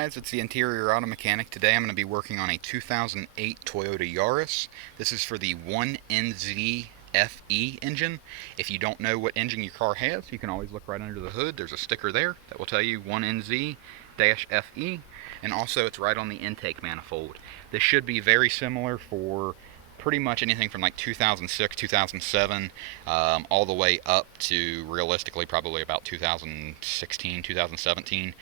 guys, it's the Interior Auto Mechanic. Today I'm going to be working on a 2008 Toyota Yaris. This is for the 1NZ-FE engine. If you don't know what engine your car has, you can always look right under the hood. There's a sticker there that will tell you 1NZ-FE, and also it's right on the intake manifold. This should be very similar for pretty much anything from like 2006, 2007, all the way up to realistically probably about 2016, 2017.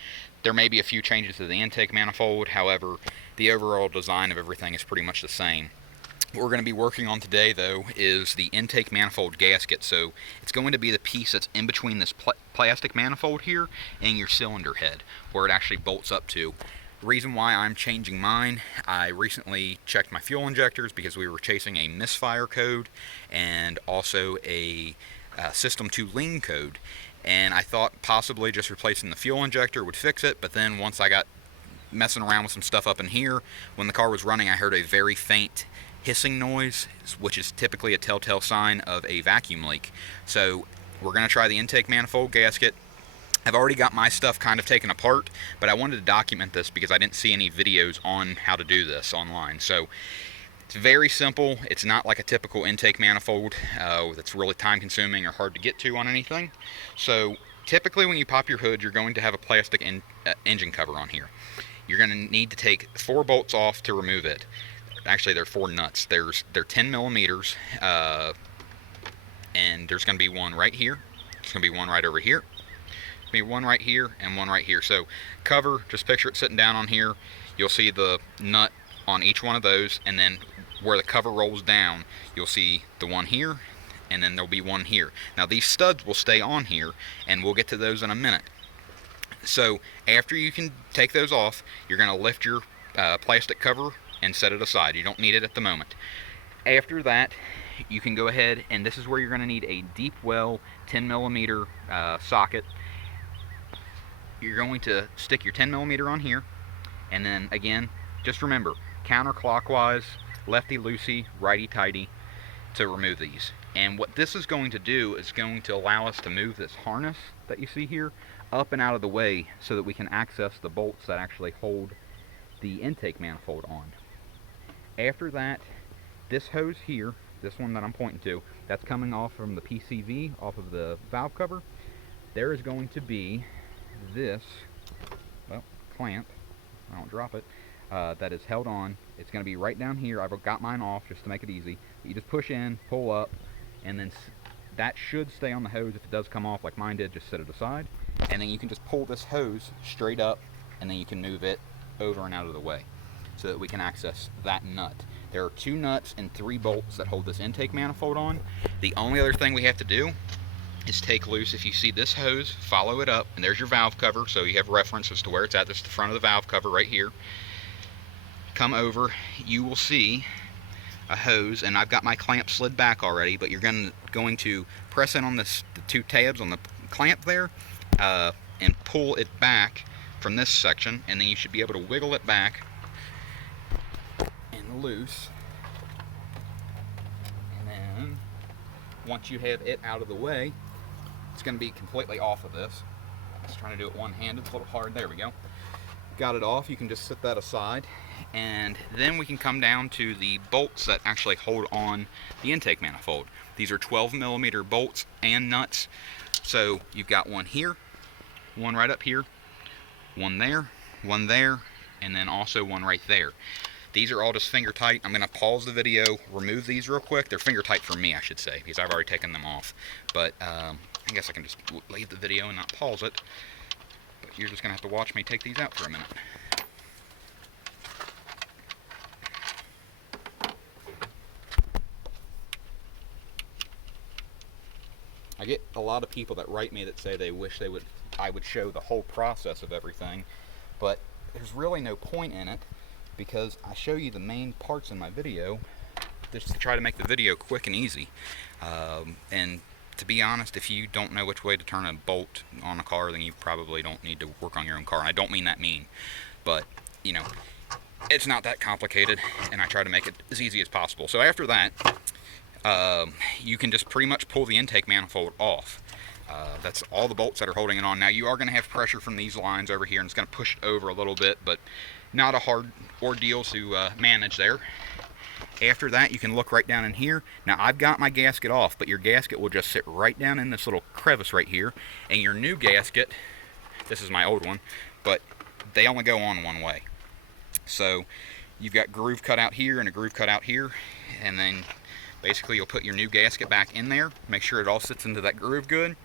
There may be a few changes to the intake manifold, however, the overall design of everything is pretty much the same. What we're going to be working on today, though, is the intake manifold gasket. So it's going to be the piece that's in between this plastic manifold here and your cylinder head, where it actually bolts up to. The reason why I'm changing mine, I recently checked my fuel injectors because we were chasing a misfire code and also a system to lean code. And I thought possibly just replacing the fuel injector would fix it, but then once I got messing around with some stuff up in here, when the car was running, I heard a very faint hissing noise, which is typically a telltale sign of a vacuum leak. So we're going to try the intake manifold gasket. I've already got my stuff kind of taken apart, but I wanted to document this because I didn't see any videos on how to do this online. So it's very simple. It's not like a typical intake manifold that's really time consuming or hard to get to on anything. So typically when you pop your hood, you're going to have a plastic engine cover on here. You're going to need to take 4 bolts off to remove it. Actually, there are 4 nuts. They're 10 millimeters, and there's going to be one right here. There's going to be one right over here. Be one right here and one right here. So cover, just picture it sitting down on here. You'll see the nut on each one of those, and then where the cover rolls down, you'll see the one here, and then there'll be one here. Now these studs will stay on here, and we'll get to those in a minute. So after you can take those off, you're going to lift your plastic cover and set it aside. You don't need it at the moment. After that, you can go ahead, and this is where you're going to need a deep well 10 millimeter socket. You're going to stick your 10 millimeter on here, and then again, just remember, counterclockwise, lefty-loosey, righty-tighty to remove these. And what this is going to do is going to allow us to move this harness that you see here up and out of the way so that we can access the bolts that actually hold the intake manifold on. After that, this hose here, this one that I'm pointing to, that's coming off from the PCV, off of the valve cover. There is going to be this, well, clamp, I don't drop it, that is held on. It's going to be right down here. I've got mine off just to make it easy. You just push in, pull up, and then that should stay on the hose. If it does come off like mine did, just set it aside. And then you can just pull this hose straight up, and then you can move it over and out of the way so that we can access that nut. There are 2 nuts and 3 bolts that hold this intake manifold on. The only other thing we have to do is take loose, if you see this hose, follow it up, and there's your valve cover, so you have reference as to where it's at. This is the front of the valve cover right here. Come over, you will see a hose, and I've got my clamp slid back already, but you're going to press in on the 2 tabs on the clamp there, and pull it back from this section, and then you should be able to wiggle it back and loose. And then once you have it out of the way, it's going to be completely off of this. I was trying to do it one-handed, it's a little hard. There we go. Got it off. You can just set that aside, and then we can come down to the bolts that actually hold on the intake manifold. These are 12 millimeter bolts and nuts. So you've got one here, one right up here, one there, and then also one right there. These are all just finger tight. I'm going to pause the video, remove these real quick. They're finger tight for me, I should say, because I've already taken them off. But I guess I can just leave the video and not pause it. But you're just going to have to watch me take these out for a minute. I get a lot of people that write me that say they wish I would show the whole process of everything, but there's really no point in it, because I show you the main parts in my video just to try to make the video quick and easy. And to be honest, if you don't know which way to turn a bolt on a car, then you probably don't need to work on your own car. And I don't mean that mean, but you know, it's not that complicated, and I try to make it as easy as possible. So after that, you can just pretty much pull the intake manifold off. That's all the bolts that are holding it on. Now you are going to have pressure from these lines over here, and it's going to push it over a little bit, but not a hard ordeal to manage there. After that, you can look right down in here. Now I've got my gasket off, but your gasket will just sit right down in this little crevice right here. And your new gasket, this is my old one, but they only go on one way. So you've got groove cut out here and a groove cut out here, and then basically you'll put your new gasket back in there, make sure it all sits into that groove good,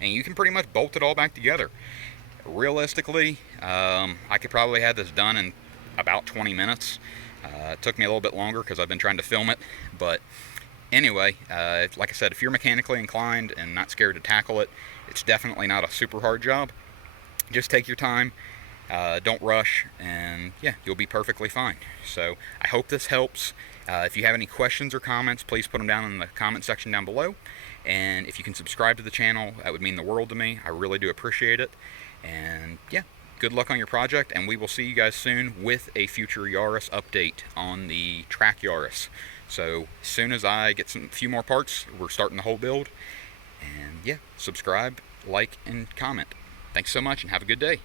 and you can pretty much bolt it all back together. Realistically, I could probably have this done in about 20 minutes. It took me a little bit longer because I've been trying to film it, but anyway, like I said, if you're mechanically inclined and not scared to tackle it, it's definitely not a super hard job. Just take your time, don't rush, and yeah, you'll be perfectly fine. So I hope this helps. If you have any questions or comments, please put them down in the comment section down below. And if you can subscribe to the channel, that would mean the world to me. I really do appreciate it. And yeah, good luck on your project, and we will see you guys soon with a future Yaris update on the track Yaris. So as soon as I get a few more parts, we're starting the whole build. And yeah, subscribe, like, and comment. Thanks so much, and have a good day.